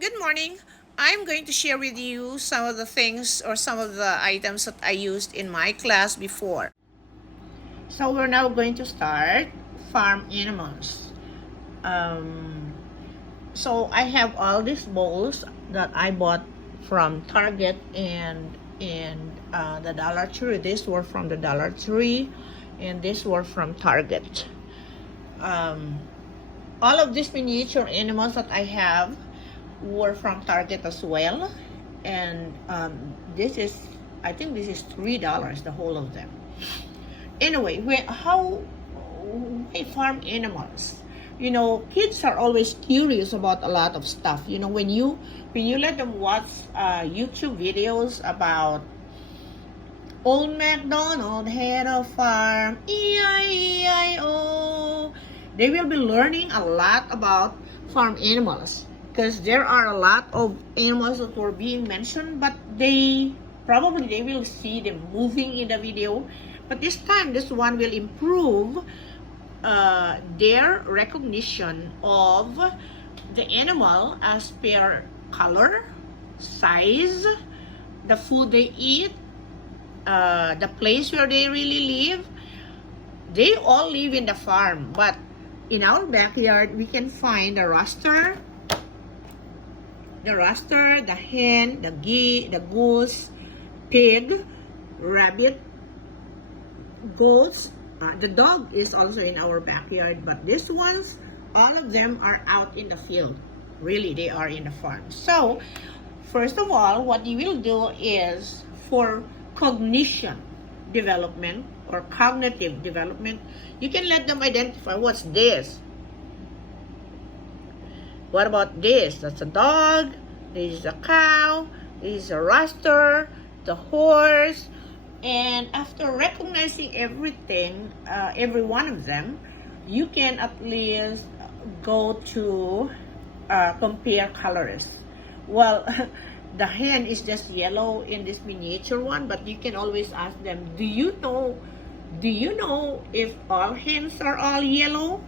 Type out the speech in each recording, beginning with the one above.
Good morning. I'm going to share with you some of the things or some of the items that I used in my class before. So we're now going to start farm animals. Um, so I have all these bowls that I bought from Target and the Dollar Tree. These were from the Dollar Tree, and these were from Target. Um, all of these miniature animals that I have were from Target as well, and this is, I think this is $3, the whole of them. Anyway, how we farm animals. Kids are always curious about a lot of stuff. When you let them watch YouTube videos about Old MacDonald had a farm, E-I-E-I-O. They will be learning a lot about farm animals because there are a lot of animals that were being mentioned, but they will see them moving in the video. But this time, this one will improve their recognition of the animal as per color, size, the food they eat, the place where they really live. They all live in the farm, but in our backyard, we can find the rooster, the hen, the goose, pig, rabbit, goats. The dog is also in our backyard, but these ones, all of them are out in the field. Really, they are in the farm. So, first of all, what you will do is for cognition development or cognitive development, you can let them identify what's this. What about this? That's a dog. This is a cow. This is a rooster, the horse. And after recognizing everything, every one of them, you can at least go to compare colors. Well, the hen is just yellow in this miniature one, but you can always ask them, do you know if all hens are all yellow?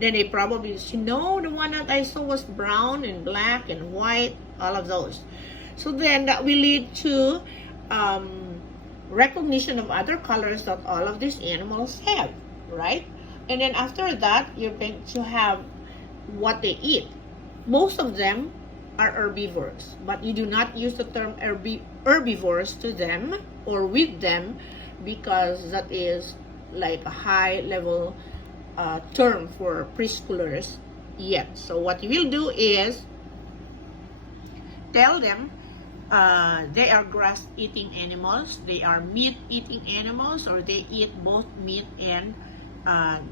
Then they probably say, no, the one that I saw was brown and black and white, all of those. So then that will lead to recognition of other colors that all of these animals have, right? And then after that, you're going to have what they eat. Most of them are herbivores, but you do not use the term herbivores to them or with them because that is like a high level term for preschoolers yet. So what you will do is tell them they are grass-eating animals, they are meat-eating animals, or they eat both meat and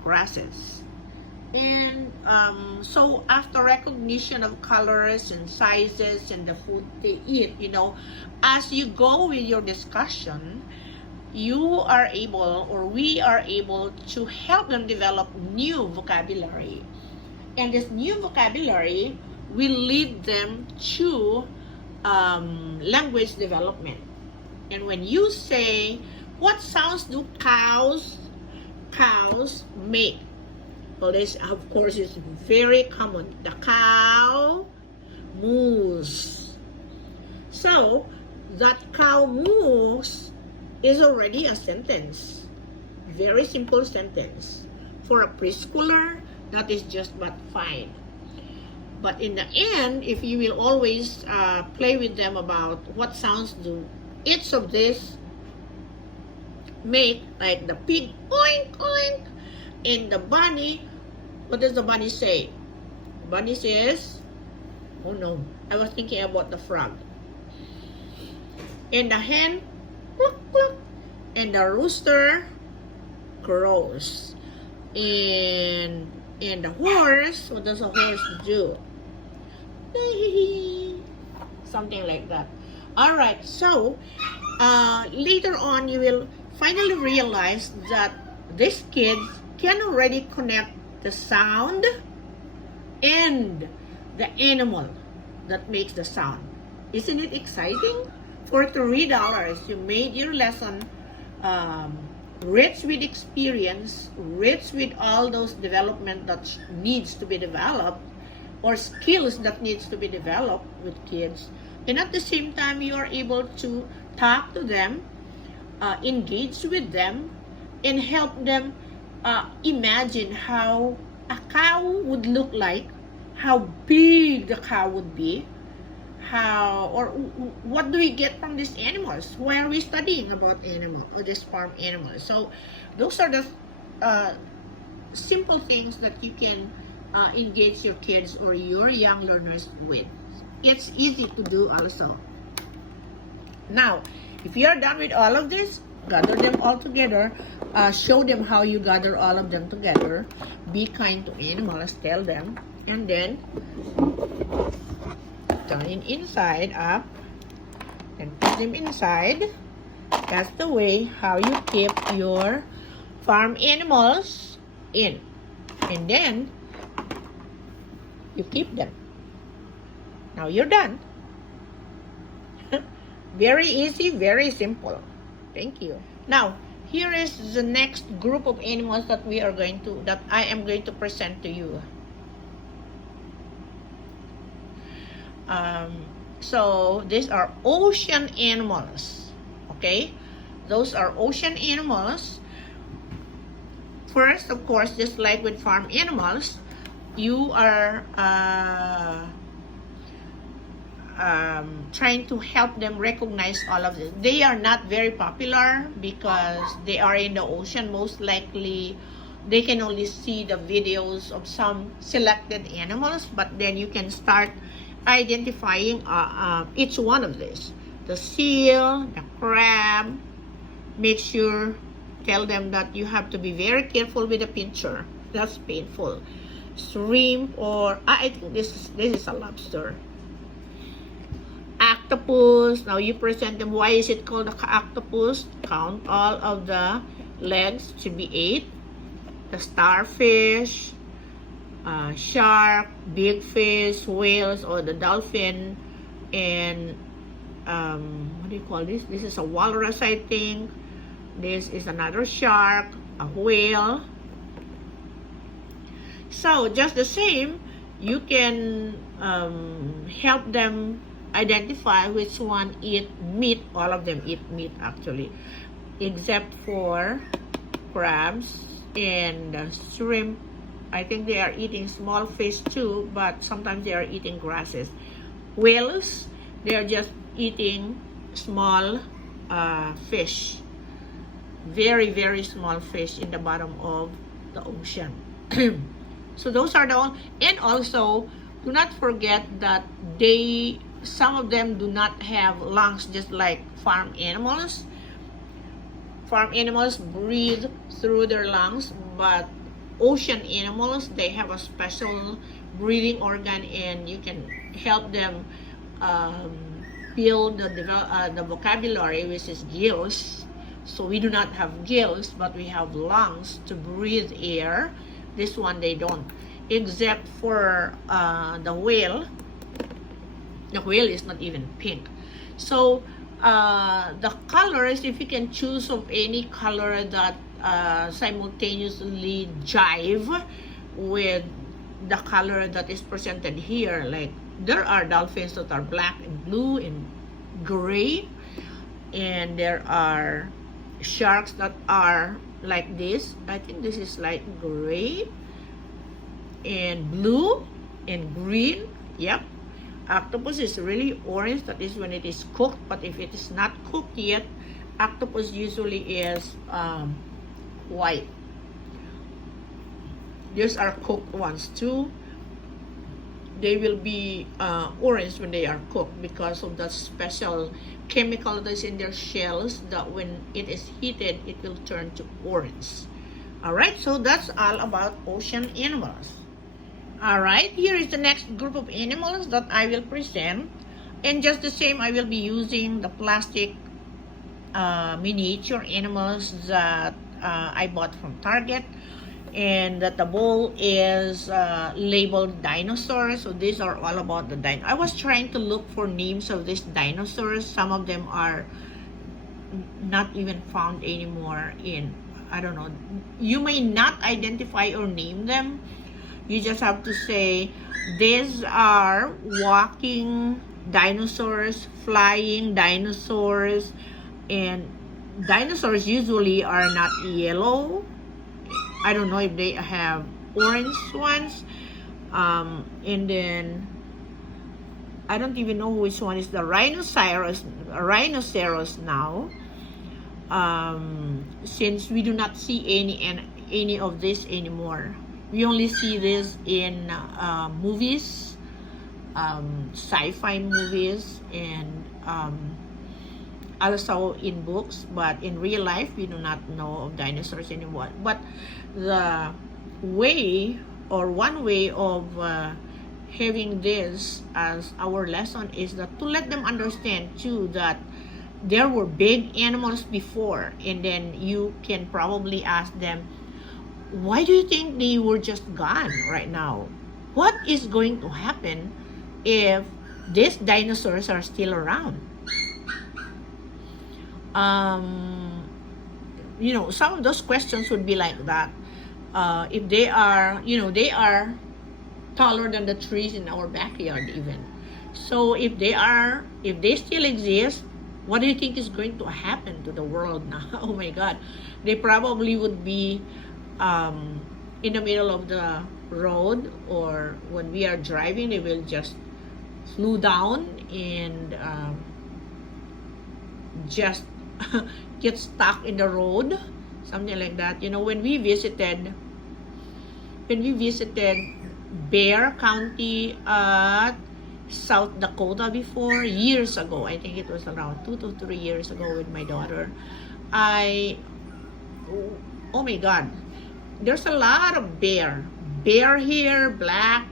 grasses. And so after recognition of colors and sizes and the food they eat, as you go with your discussion, you are able or we are able to help them develop new vocabulary. And this new vocabulary will lead them to language development. And when you say, what sounds do cows make? Well, this, of course, is very common. The cow moves. So, that cow moves is already a sentence. Very simple sentence. For a preschooler, that is just but fine. But in the end, if you will always play with them about what sounds do each of this make, like the pig, oink, oink, and the bunny, what does the bunny say? The bunny says, oh no, I was thinking about the frog. And the hen, cluck, cluck, and the rooster crows. And the horse, what does a horse do? Something like that. All right, so later on you will finally realize that these kids can already connect the sound and the animal that makes the sound. Isn't it exciting? For $3, you made your lesson rich with experience, rich with all those development that needs to be developed, or skills that needs to be developed with kids. And at the same time, you are able to talk to them, engage with them, and help them imagine how a cow would look like, how big the cow would be, how or what do we get from these animals? Why are we studying about animal or this farm animals? So those are the simple things that you can engage your kids or your young learners with. It's easy to do also. Now, if you are done with all of this, gather them all together. Show them how you gather all of them together. Be kind to animals, tell them. And then, turn it inside up. And put them inside. That's the way how you keep your farm animals in. And then, you keep them. Now you're done. Very easy, very simple. Thank you. Now, here is the next group of animals that I am going to present to you. So these are ocean animals. Okay, those are ocean animals. First, of course, just like with farm animals, you are trying to help them recognize all of this. They are not very popular because they are in the ocean. Most likely, they can only see the videos of some selected animals, but then you can start identifying each one of these. The seal, the crab. Make sure, tell them that you have to be very careful with the pincher. That's painful. Shrimp, or I think this is a lobster. Octopus. Now you present them. Why is it called an octopus? Count all of the legs, should be 8. The starfish, shark, big fish, whales, or the dolphin, and what do you call this? This is a walrus, I think. This is another shark, a whale. So just the same, you can help them identify which one eat meat. All of them eat meat actually, except for crabs and shrimp. I think they are eating small fish too, but sometimes they are eating grasses. Whales, they are just eating small fish, very, very small fish in the bottom of the ocean. So those are the all. And also, do not forget that some of them do not have lungs, just like farm animals. Farm animals breathe through their lungs, but ocean animals, they have a special breathing organ, and you can help them build the vocabulary, which is gills. So we do not have gills, but we have lungs to breathe air. This one they don't, except for the whale. The whale is not even pink. So the colors, if you can choose of any color that simultaneously jive with the color that is presented here, like there are dolphins that are black and blue and gray, and there are sharks that are like this. I think this is like gray and blue and green. Yep. Octopus is really orange. That is when it is cooked, but if it is not cooked yet, octopus usually is white. These are cooked ones too. They will be orange when they are cooked because of the special chemical that's in their shells, that when it is heated, it will turn to orange. Alright, so that's all about ocean animals. Alright, here is the next group of animals that I will present. And just the same, I will be using the plastic miniature animals that I bought from Target. And that the bowl is labeled dinosaurs. So these are all about the dinosaurs. I was trying to look for names of these dinosaurs. Some of them are not even found anymore in, I don't know. You may not identify or name them You just have to say, these are walking dinosaurs, flying dinosaurs, and dinosaurs usually are not yellow. I don't know if they have orange ones. And then I don't even know which one is the rhinoceros now. Since we do not see any of this anymore. We only see this in movies, sci-fi movies, and also in books, but in real life we do not know of dinosaurs anymore. But the way, or one way of having this as our lesson is that to let them understand too that there were big animals before, and then you can probably ask them, why do you think they were just gone right now? What is going to happen if these dinosaurs are still around? You know, some of those questions would be like that. If they are, you know, they are taller than the trees in our backyard even. So if they still exist, what do you think is going to happen to the world now? Oh my God, they probably would be in the middle of the road, or when we are driving, they will just slow down and just get stuck in the road, something like that. You know, when we visited Bear County at South Dakota before, years ago, I think it was around 2 to 3 years ago with my daughter, oh my God, there's a lot of bear here, black,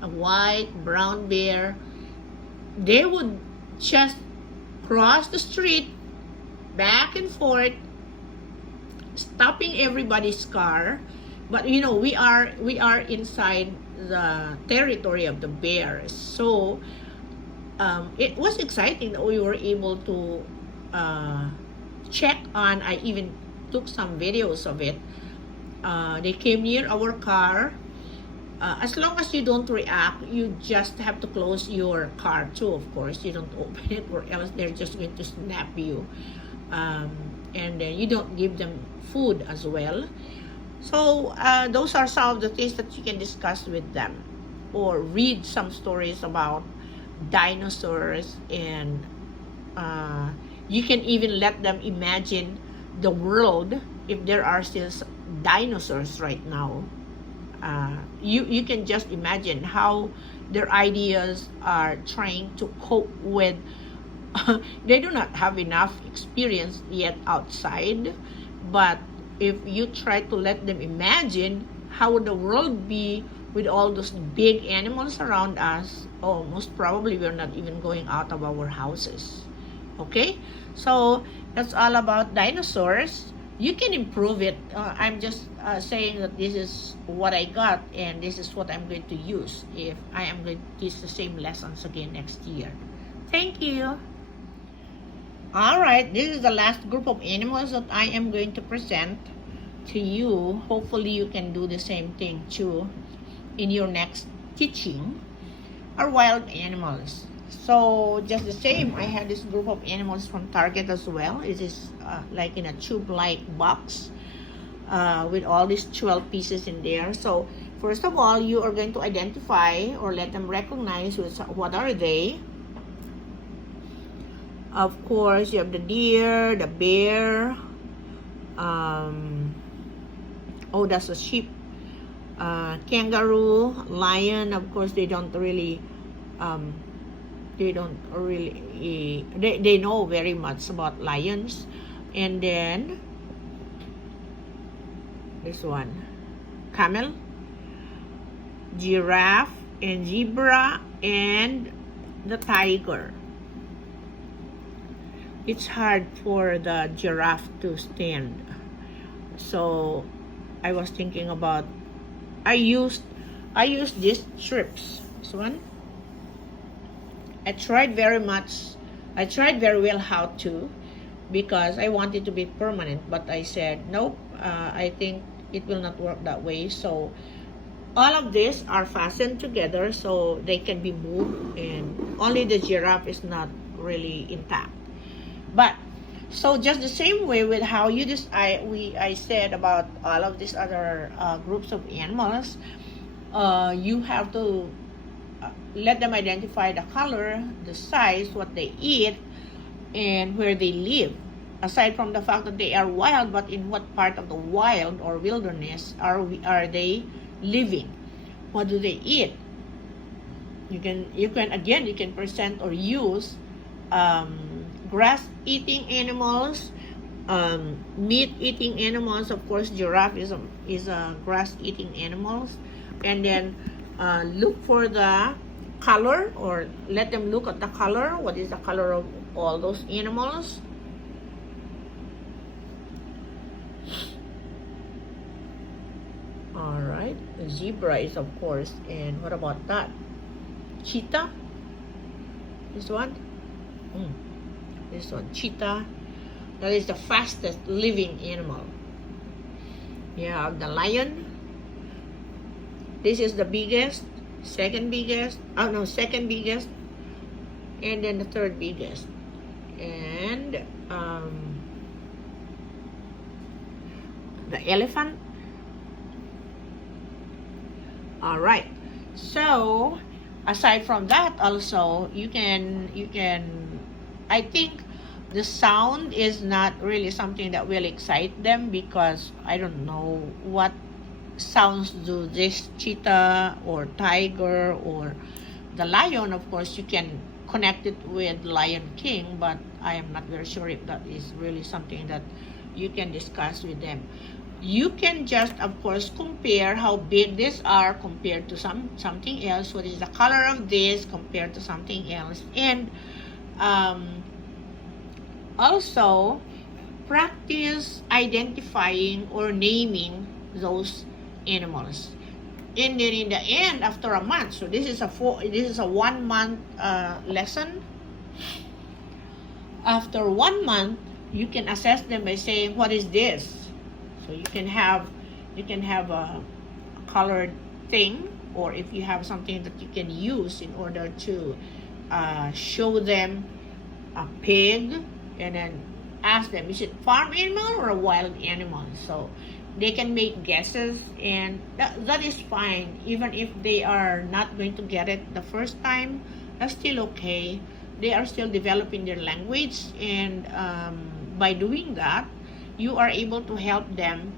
white, brown bear. They would just cross the street back and forth, stopping everybody's car. But you know, we are inside the territory of the bears, so it was exciting that we were able to check on. I even took some videos of it. They came near our car. As long as you don't react, you just have to close your car too, of course. You don't open it, or else they're just going to snap you. And then you don't give them food as well. So those are some of the things that you can discuss with them, or read some stories about dinosaurs, and you can even let them imagine the world if there are still dinosaurs right now. You can just imagine how their ideas are trying to cope with they do not have enough experience yet outside, but if you try to let them imagine how would the world be with all those big animals around us, oh, most probably we're not even going out of our houses. Okay, so that's all about dinosaurs. You can improve it. I'm just saying that this is what I got, and this is what I'm going to use if I am going to teach the same lessons again next year. Thank you. All right, this is the last group of animals that I am going to present to you. Hopefully you can do the same thing too in your next teaching, are wild animals. So just the same, I had this group of animals from Target as well. It is like in a tube-like box with all these 12 pieces in there. So first of all, you are going to identify or let them recognize what are they. Of course, you have the deer, the bear. Oh, that's a sheep. Kangaroo, lion. Of course, they don't really they know very much about lions. And then this one, camel, giraffe, and zebra, and the tiger. It's hard for the giraffe to stand, so I was thinking about, I used these strips. This one, I tried very well how to, because I wanted to be permanent, but I said nope, I think it will not work that way. So all of these are fastened together so they can be moved, and only the giraffe is not really intact. But so just the same way with how you just I said about all of these other groups of animals, you have to let them identify the color, the size, what they eat, and where they live. Aside from the fact that they are wild, but in what part of the wild or wilderness are they living? What do they eat? You can present or use grass-eating animals, meat-eating animals. Of course, giraffe is a grass-eating animals, and then look for the color, or let them look at the color. What is the color of all those animals? All right, the zebra is, of course, and what about that? Cheetah. This one. This one, cheetah. That is the fastest living animal. You have the lion. This is the biggest, second biggest. Oh no, second biggest, and then the third biggest. And the elephant. All right. So aside from that, also you can I think the sound is not really something that will excite them, because I don't know what sounds do this cheetah or tiger or the lion. Of course, you can connect it with Lion King, but I am not very sure if that is really something that you can discuss with them. You can just, of course, compare how big these are compared to something else. What is the color of this compared to something else? And also practice identifying or naming those animals. And then in the end, after a month, so this is a 1 month lesson. After 1 month, you can assess them by saying, what is this? So you can have a colored thing, or if you have something that you can use in order to show them a pig, and then ask them, is it farm animal or a wild animal? So they can make guesses, and that is fine. Even if they are not going to get it the first time, that's still okay. They are still developing their language, and by doing that, you are able to help them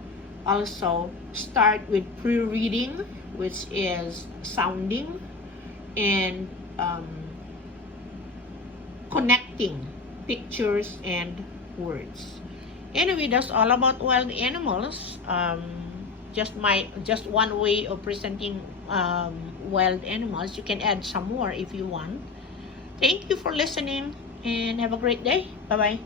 also start with pre-reading, which is sounding and connecting pictures and words. Anyway, that's all about wild animals. Just one way of presenting wild animals. You can add some more if you want. Thank you for listening, and have a great day. Bye bye.